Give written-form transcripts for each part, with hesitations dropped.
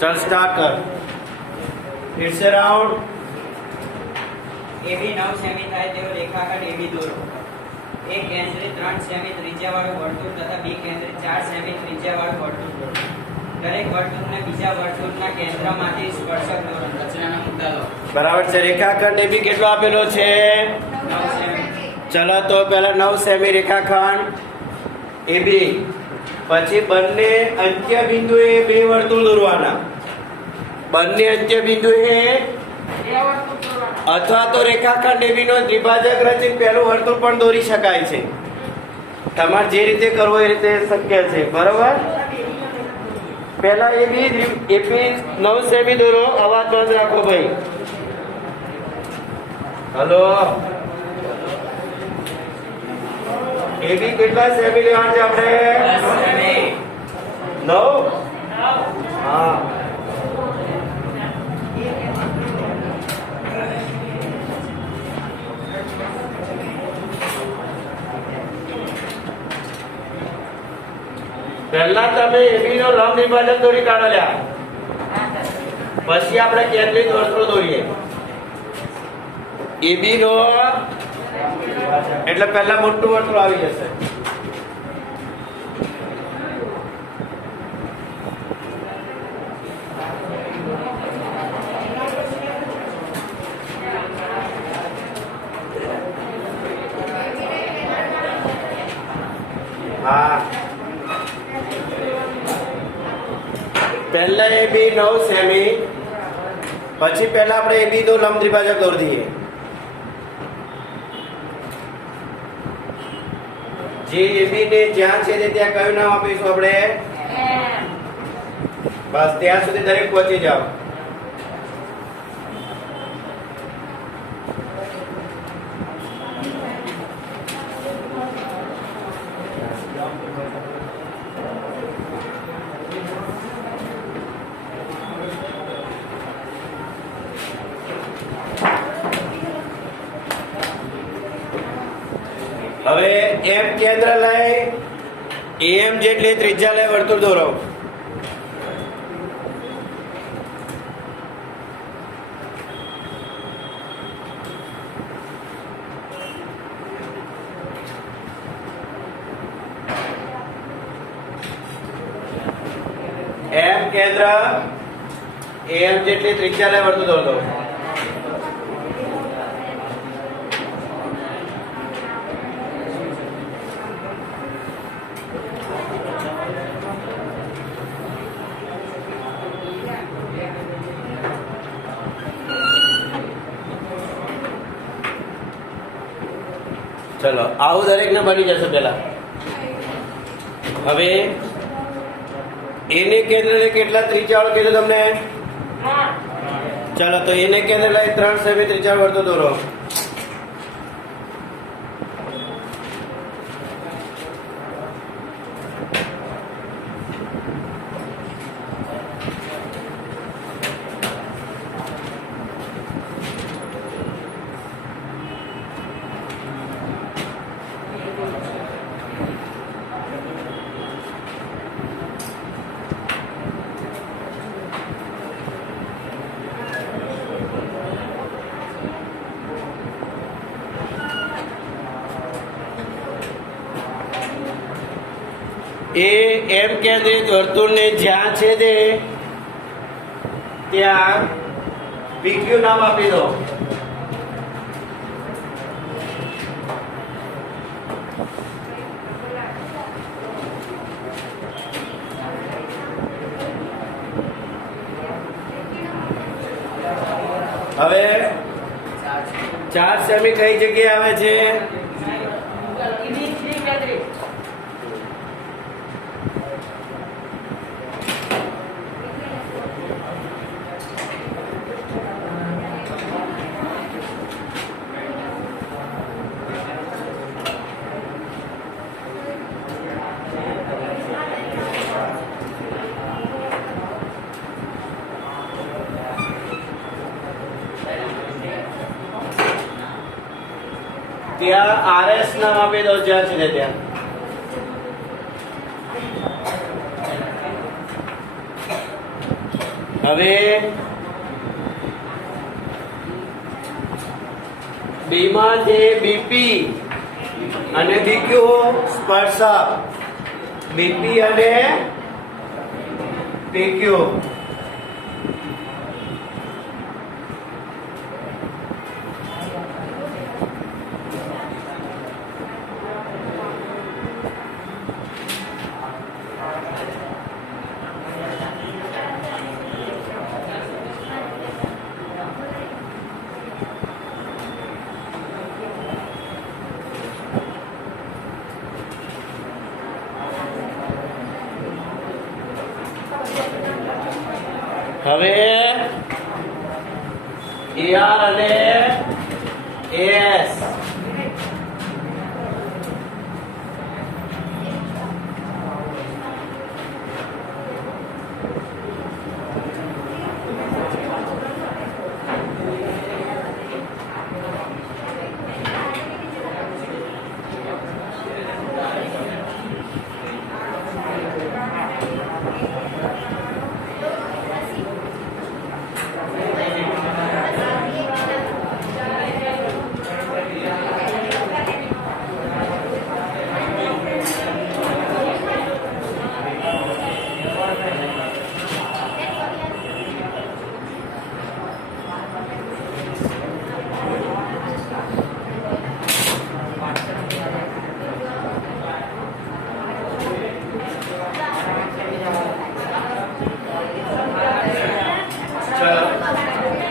चल स्टार्ट कर फिर से राउंड AB 9 સેમી થાય તેવો રેખાખંડ AB દોરો. એક કેન્દ્રિત 3 સેમી ત્રિજ્યાવાળું વર્તુળ તથા બી કેન્દ્રિત 4 સેમી ત્રિજ્યાવાળું વર્તુળ દોરો. દરેક વર્તુળને બીજા વર્તુળના કેન્દ્રમાંથી સ્પર્શક દોરો. રચનાના મુદ્દા લો. બરાબર છે. રેખાખંડ AB કેટલો આપેલો છે? 9 સેમી. ચલો તો પહેલા 9 સેમી રેખાખંડ AB, પછી બંને અંત્ય બિંદુએ બે વર્તુળ દોરવાના. બંને અંત્ય બિંદુએ અથવા તો રેખાખંડ AB નો દ્વિભાજક રચિત પહેલું વર્તુળ પણ દોરી શકાય છે. તમારે જે રીતે કરવો એ રીતે શક્ય છે. બરોબર. પહેલા AB 9 સેમી દોરો. અવાજ બંધ રાખો ભાઈ. હલો. AB કેટલા સેમી લેવાનું છે આપણે? 10 સેમી. 9. હા. પહેલા તમે AB નો લંબ દ્વિભાજક દોરી કાઢો લ્યા. પછી આપણે કેન્દ્રિત વર્તુળ દોરીએ. AB નો એટલે પહેલા મોટું વર્તુળ આવી જશે. હા. પહેલા AB 9 સેમી, પછી પહેલા આપણે AB નો લંબ દ્વિભાજક દોરી દઈએ. જે AB ને જ્યાં છે તે ત્યાં કયું નામ આપીશું આપણે? બસ ત્યાં સુધી દરેક પહોંચી જાઓ. હવે M કેન્દ્ર લઈ AM જેટલી ત્રિજ્યા લઈ વર્તુળ દોરો. M કેન્દ્ર AM જેટલી ત્રિજ્યા લઈ વર્તુળ દોરો. ચલો આવું દરેક ને બની જશે. પેલા હવે એને કેન્દ્ર લઈ કેટલા ત્રિજ્યાવાળું કીધું તમને? ચલો તો એને કેન્દ્ર લઈ 3 સેમી ત્રિજ્યા વર્તુળ દોરો. એ M કેન્દ્રિત વર્તુળને જ્યાં છે તે ત્યાં PQ નામ આપી દો. હવે 4 સેમી કઈ જગ્યાએ આવે છે? ત્યાં RS નામ આપી દો જ્યાં છે ત્યાં. હવે બી માં છે બીપી અને બીક્યુ સ્પર્શક, બીપી અને પીક્યુ. હવે AR અને AS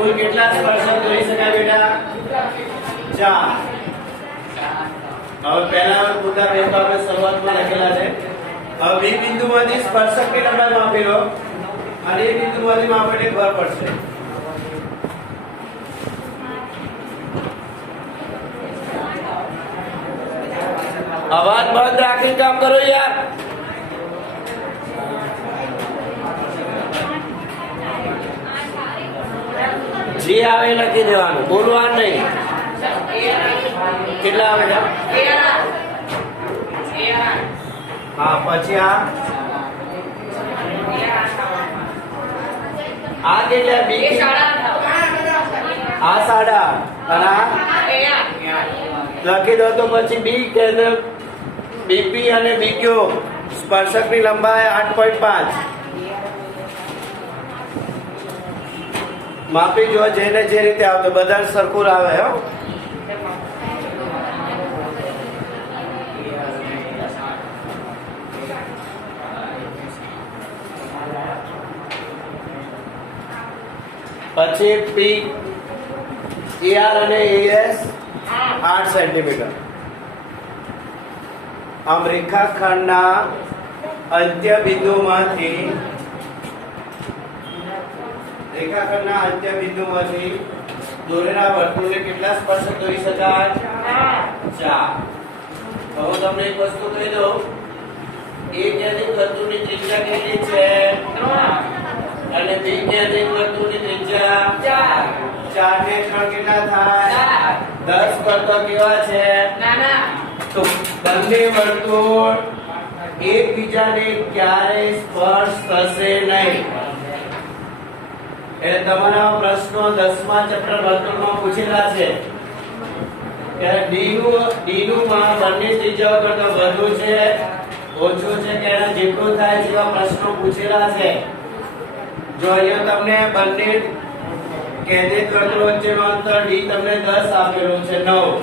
કુલ કેટલા સ્પર્શક દોરી શકાય બેટા? 4. હવે પહેલા મુદ્દા રેખા આપણે શરૂઆતમાં લખેલા છે. હવે બી બિંદુમાંથી સ્પર્શકની લંબાઈ માપી લો અને એ બિંદુમાંથી માપીને ખબર પડશે. અવાજ બંધ રાખીને કામ કરો યાર. જે આવે એ લખી દેવાનું, બોલવાનું નહીં. કેટલા આવે? હા, પછી આ કેટલા? બી આ 7 અને લખી દો તો પછી બી કેન્દ્ર બીપી અને બીક્યુ સ્પર્શકની લંબાઈ 8.5. માપી જો જેને જે રીતે આવતો બધા સરખું આવે. હો પછી પી AR અને AS 8 સેન્ટીમીટર. આમ રેખાખંડના અંત્ય બિંદુમાંથી દોરેલા વર્તુળને કેટલા સ્પર્શક દોરી શકાય? 4. હવે તમને એક વસ્તુ કહી દઉં, એ કેન્દ્રિત વર્તુળની ત્રિજ્યા કેટલી છે? 3. અને બી કેન્દ્રિત વર્તુળની ત્રિજ્યા 4 ને 3 કેટલા થાય? 10 કરતા કેવા છે? નાના. તો બંને વર્તુળ એકબીજાને ક્યારેય સ્પર્શ થશે નહીં. એટલે તમારા પ્રશ્નો 10મા ચેપ્ટર વર્તુળમાં પૂછેલા છે કે ડી નું માં બંને ત્રિજ્યાઓ કરતા વધુ છે, ઓછું છે કે એના જેટલું થાય છે એવા પ્રશ્નો પૂછેલા છે. જો અહીંયા તમને બંને કેન્દ્રિત વર્તુળ વચ્ચેનું અંતર ડી તમને 10 આપેલું છે 9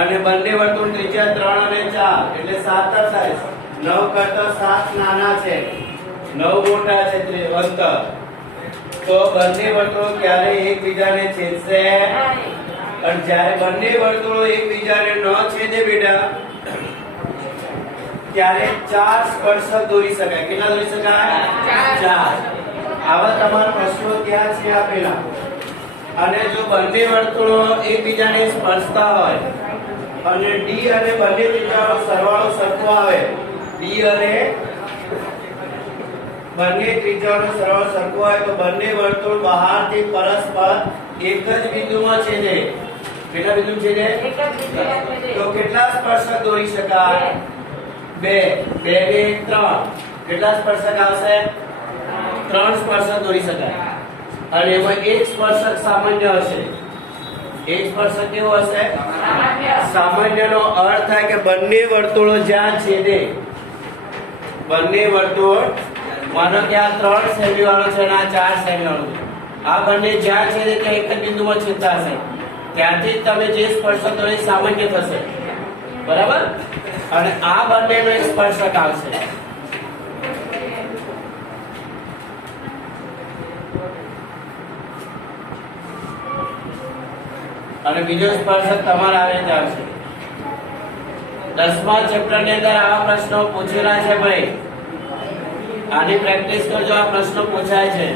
અને બંને વર્તુળ ત્રિજ્યા 3 અને 4 એટલે 7 થાય. 9 કરતા 7 નાના છે, 9 મોટા છે અંતર. તો બંને વર્તુળો ક્યારેય એકબીજાને છેદશે અને જ્યારે બંને વર્તુળો એકબીજાને ન છેદે બેટા ત્યારે 4 સ્પર્શક દોરી શકાય. કેટલા દોરી શકાય? 4. આવા તમારા પ્રશ્નો ત્યાં છે આપેલા. અને જો બંને વર્તુળો એકબીજાને સ્પર્શતા હોય અને ડી અને બંને ત્રિજ્યાનો સરવાળો સરખો આવે, ડી અને બંને ત્રિજ્યાનો સરવાળો સરખો હોય તો બંને વર્તુળ બહારથી પરસ્પર એક જ બિંદુમાં છેદે. કેટલા બિંદુ છેદે? તો કેટલા સ્પર્શક દોરી શકાય? 2. 2 ને 3 કેટલા સ્પર્શક આવશે? 3 સ્પર્શક દોરી શકાય અને એમાં એક સ્પર્શક સામાન્ય હશે. એક સ્પર્શક કેવો હશે? સામાન્યનો અર્થ થાય કે બંને વર્તુળો જ્યાં છેદે, બંને વર્તુળ, માનો કે આ 3 સેમી વાળો છે અને આ 4 સેમી વાળો છે, આ બંને જ્યાં છેદે ત્યાં એક જ બિંદુમાં છેદતા હશે, ત્યાંથી તમે જે સ્પર્શક દોરી સામાન્ય થશે, બરાબર? અને આ બંનેનો એક સ્પર્શક આવશે. અને બીજો સ્પર્શક તમારે આવી રીતે આવશે. 10મા ચેપ્ટર ની અંદર આવા પ્રશ્નો પૂછેલા છે ભાઈ, આની પ્રેક્ટિસ કરજો. આ પ્રશ્નો પૂછાય છે.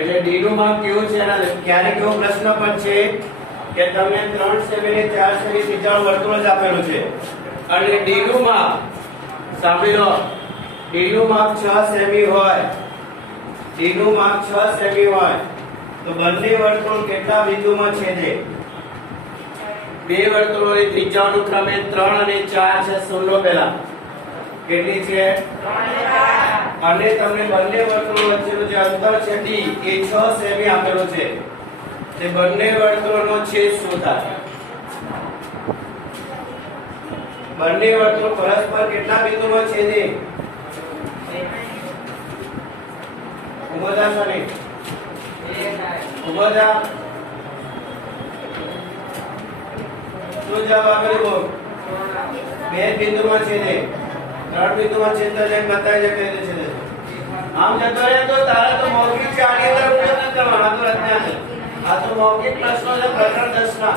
એટલે ડી નું માપ કેવું છે? ક્યારેક એવો પ્રશ્ન પણ છે કે તમને 3 સેમી ને 4 સેમી ત્રિજ્યાવાળું વર્તુળ જ આપેલું છે અને ડી નું માપ, સાંભળી લો, ડી નું માપ 6 સેમી હોય, ડી નું માપ 6 સેમી હોય તો બંને વર્તુળ કેટલા બિંદુમાં છેદે? બે વર્તુળોની ત્રિજ્યાનો ક્રમે 3 અને 4 છે. સુન લો પહેલા કેટલી છે? અને તમને બંને વર્તુળો વચ્ચેનું જે અંતર છે d એ 6 સેમી આપેલું છે. તે બંને વર્તુળોનો છેદ શું થાય? બંને વર્તુળ પરસ્પર કેટલા બિંદુમાં છેદે? ઉમદા સની ઉમદા શું જવાબ આપેલો? બોલ. બે બિંદુમાં છેદે, 3 બિંદુમાં છેદતા જાય બતાવી જાય કઈ રીતે છેદે. આમ જતો રહે તો તારા તો મૌખિક છે, આની અંદર ઉપયોગ ન કરવાનો. આ તો રચના છે, આ તો મૌખિક પ્રશ્નો છે પ્રકરણ 10 ના.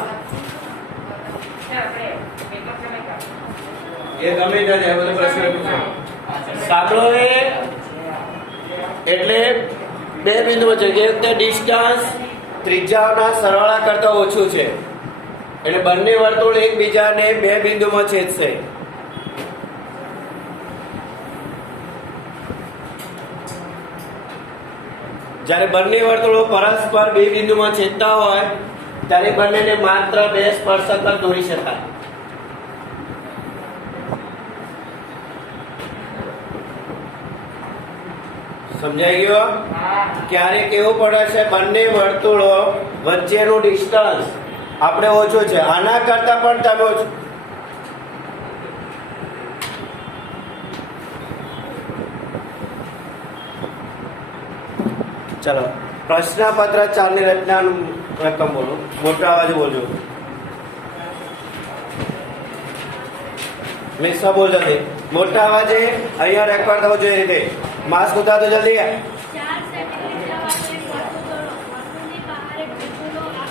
એ ગમે ત્યારે એ બધો પ્રશ્ન પૂછો. સાંભળો, એટલે બે બિંદુઓ છે કે ડિસ્ટન્સ ત્રિજ્યાના સરવાળા કરતા ઓછું છે, એટલે બંને વર્તુળ એકબીજાને બે બિંદુમાં છેદશે. જ્યારે બંને વર્તુળો પરસ્પર બે બિંદુમાં છેદતા હોય ત્યારે બંનેને માત્ર બે સ્પર્શક પર દોરી શકાય. સમજાઈ ગયો? ક્યારેક એવું પડે છે બંને વર્તુળો વચ્ચેનું ડિસ્ટન્સ આપણે ઓછું છે, આના કરતા પણ તમે ઓછું. ચલો, પ્રશ્નપત્ર 4 ની રચનાનું રકમ બોલો, મોટા અવાજે બોલજો. મિશ્ર બોલ જલ્દી, મોટા અવાજે. અહીંયા રેકોર્ડ થવું જોઈએ રીતે. માસ્ક ઉતારતો જલ્દી. 4 સેમી ત્રિજ્યાવાળું એક વર્તુળ દોરો. વર્તુળની બહાર એક બિંદુનો આ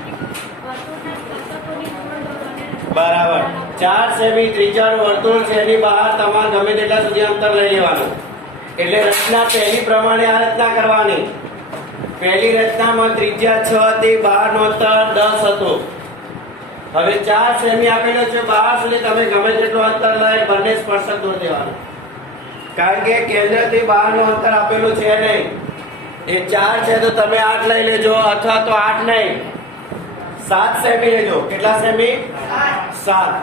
બિંદુમાંથી વર્તુળના સ્પર્શકોની જોડ દોરો. બરાબર. 4 સેમી ત્રિજ્યાનું વર્તુળ છે, એની બહાર તમારે ગમે તેટલા સુધી અંતર લઈ લેવાનું. એટલે રચના પહેલી પ્રમાણે આ રચના કરવાની. પહેલી રચનામાં ત્રિજ્યા 6 હતી, બહારનો અંતર 10 હતો. હવે 4 સેમી આપેલો છે, બહાર સુધી તમે ગમે તેટલું અંતર લઈ બંને સ્પર્શક દોરી દેવાનું. કારણ કે કેન્દ્રથી બહારનું અંતર આપેલું છે નહીં. એ 4 છે તો તમે 8 લઈ લેજો, અથવા તો 8 નહીં 7 સેમી લેજો. કેટલા સેમી? 7.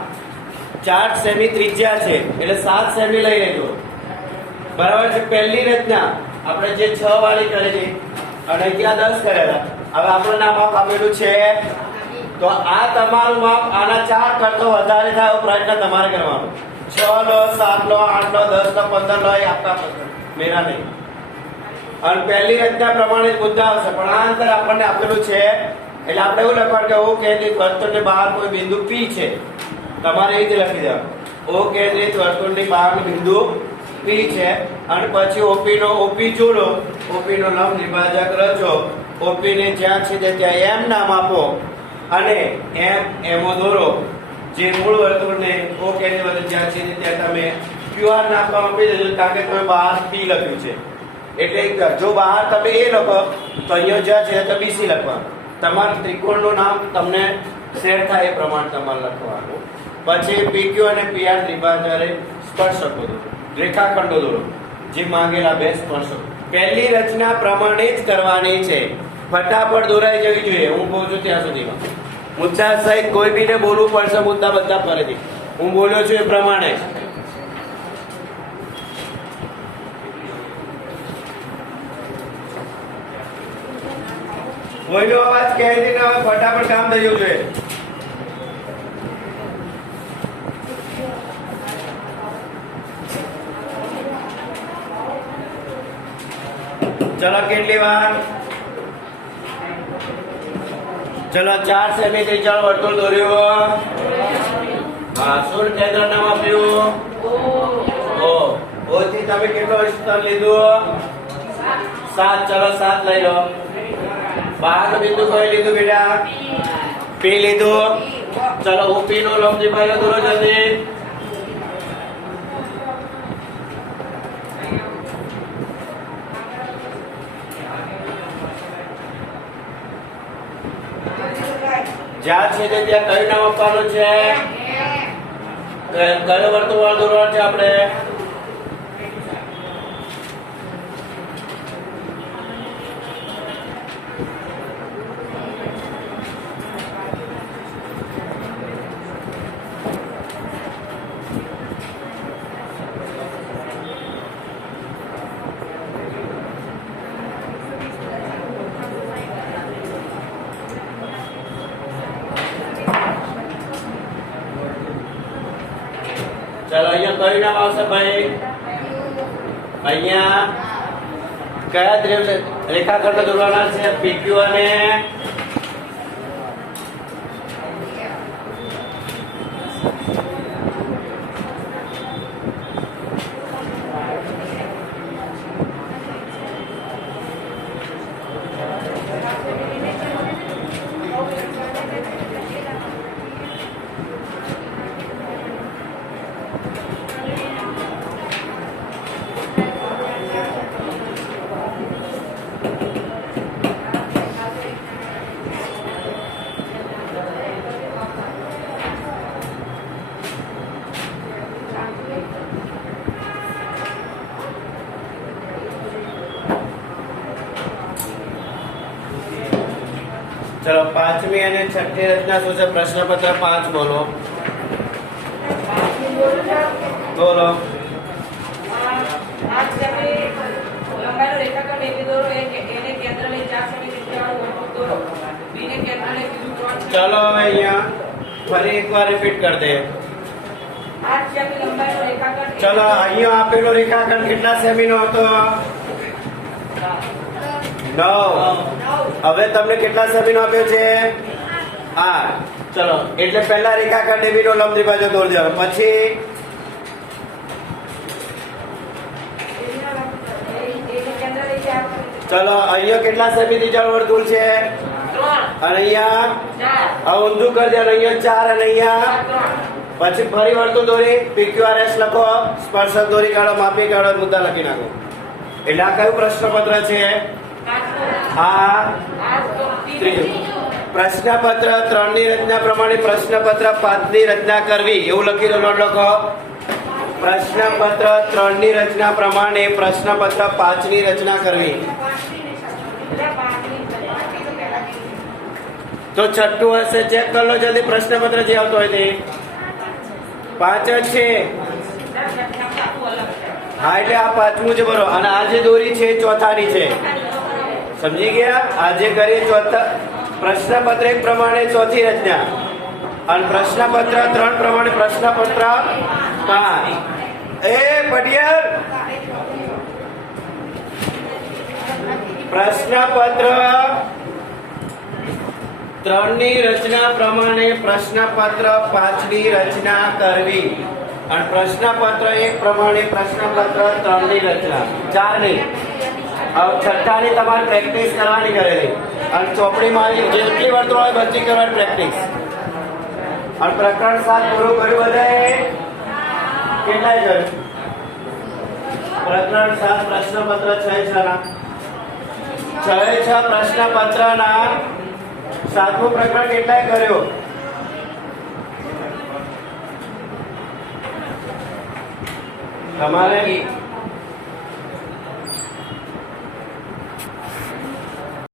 4 સેમી ત્રિજ્યા છે એટલે 7 સેમી લઈ લેજો. બરાબર છે. પહેલી રચના આપણે જે 6 વાળી કરી છે અને ત્યાં 10 કરેલા. હવે આપણું નામ માપ આપેલું છે તો આ તમારું માપ આના 4 કરતો વધારે થાય એવો પ્રયત્ન તમારે કરવાનો. 6 લો, 7 લો, 8 લો, 10 લો, 15 લો, એ આપતા મેરા નહીં. અને પહેલી રચના પ્રમાણે જ મુદ્દા આવશે, પણ આ અંતર આપણને આપેલું છે એટલે આપણે એવું લખવાનું કે ઓ કેન્દ્રિત વર્તુળની બહાર કોઈ બિંદુ P છે. તમારે એ રીતે લખી દેવાનું. ઓ કેન્દ્રિત વર્તુળની બહારનું બિંદુ P છે અને પછી OP જોડો, OP નો લંબ દ્વિભાજક રચો. OP ને જ્યાં છે ત્યાં M નામ આપો અને MO દોરો. જે મૂળ વર્તુળને ઓ કેન્દ્રિત વર્તુળ જ્યાં છે ત્યાં તમે QR નામ આપી દેજો, કારણ કે તમે બહાર P લખ્યું છે. એટલે જો બહાર તમે એ લખો તો અહીંયા જ્યાં છે તો BC લખવાનું. તમારા ત્રિકોણનું નામ તમને સેટ થાય એ પ્રમાણે તમારે લખવાનું. પછી PQ અને PR ત્રિભાજ્ય સ્પર્શકો દોરો, રેખાખંડો દોરો, જે માંગેલા બે સ્પર્શકો. પહેલી રચના પ્રમાણે જ કરવાની છે, ફટાફટ દોરાઈ જવી જોઈએ. હું કહું છું ત્યાં સુધીમાં મુદ્દા સહિત કોઈ બીને બોલવું પડશે. મુદ્દા બધા ફરીથી હું બોલ્યો છું એ પ્રમાણે. કોઈનો અવાજ ક્યાંયથી ના હોય, ફટાફટ કામ થઈ જવું જોઈએ. ચલો કેટલી વાર? ચલો 4 સેમી ત્રિજ્યાવાળું વર્તુળ દોર્યું. હા, શું કેન્દ્ર નામ આપ્યું? ઓ. ઓ થી તમે કેટલો વિસ્તાર લીધું? 7. ચલો 7 લઈ લો. બહારનું બિંદુ કોઈ લીધું બેટા? P લીધું. ચલો હું P નો લંબ દ્વિભાજક દોરો જલ્દી. જ્યાં છે તે ત્યાં કયું નામ આપવાનું છે? કયો વર્તુળ દોરવાનું છે આપણે? ચલો અહીંયા કયું નામ આવશે ભાઈ? અહીંયા કયા રેખાખંડ દોરવાના છે? PQ અને ચલો 5મી અને 6ઠ્ઠી રચના શું છે? પ્રશ્નપત્ર 5 બોલો. બોલો. 5 સેમી લંબાઈનો રેખાખંડ AB દોરો. એને કેન્દ્ર લઈ 4 સેમી ત્રિજ્યાવાળું વર્તુળ દોરો. B ને કેન્દ્ર લઈ બીજું 3 ચલો હવે અહીંયા ફરી એકવાર રિપીટ કરી દે. 8 સેમી લંબાઈનો રેખાખંડ. ચલો અહીંયા આપેલો રેખાખંડ કેટલા સેમીનો હતો? 9. હવે તમને કેટલા સેમીનો આપ્યો છે? 8. ચલો એટલે પહેલા રેખાખંડ AB નો લંબ દ્વિભાજક દોરી દેવાનો. પછી કેન્દ્ર લઈ 4 ચલો અહીંયા કેટલા સેમી ત્રિજ્યાવાળું વર્તુળ છે? 3 અને અહીંયા 4 આ ઊંધું કરી દેવાનું. અહીંયા 4 અને અહીંયા 3. પછી ફરી વર્તુળ દોરી PQRS લખો, સ્પર્શક દોરી કાઢો, માપી કાઢો, મુદ્દા લખી નાખો. એટલે આ કયું પ્રશ્નપત્ર છે? આ ત્રીજું. પ્રશ્નપત્ર 3 ની રચના પ્રમાણે પ્રશ્નપત્ર 5 ની રચના કરવી એવું લખી દો. નોટ લખો. પ્રશ્નપત્ર 3 ની રચના પ્રમાણે પ્રશ્નપત્ર 5 ની રચના કરવી. તો છઠ્ઠું હશે, ચેક કરી લો જલ્દી. પ્રશ્નપત્ર જે આવતો હોય તે 5 જ છે. હા એટલે આ 5મું છે બરો. અને આ જે દોરી છે એ ચોથાની છે. સમજી ગયા? આજે કરીએ ચોથા પ્રશ્નપત્ર 1 પ્રમાણે ચોથી રચના અને પ્રશ્નપત્ર 3 પ્રમાણે પ્રશ્નપત્ર 5. એ પડિયર પ્રશ્નપત્ર 3 ની રચના પ્રમાણે પ્રશ્નપત્ર 5 ની રચના કરવી અને પ્રશ્નપત્ર 1 પ્રમાણે પ્રશ્નપત્ર 3 ની રચના. 4 નહીં. હવે છઠ્ઠાની તમારે પ્રેક્ટિસ કરવાની કરેલી અને ચોપડીમાં જેટલી વર્તુળ હોય બધી કરવાની પ્રેક્ટિસ. અને પ્રકરણ 7 પૂરું કર્યું બધાએ? કેટલાય કર્યું? પ્રકરણ 7 પ્રશ્નપત્ર 6 ના 6 પ્રશ્નપત્રના 7મું પ્રકરણ કેટલાય કર્યો? તમારે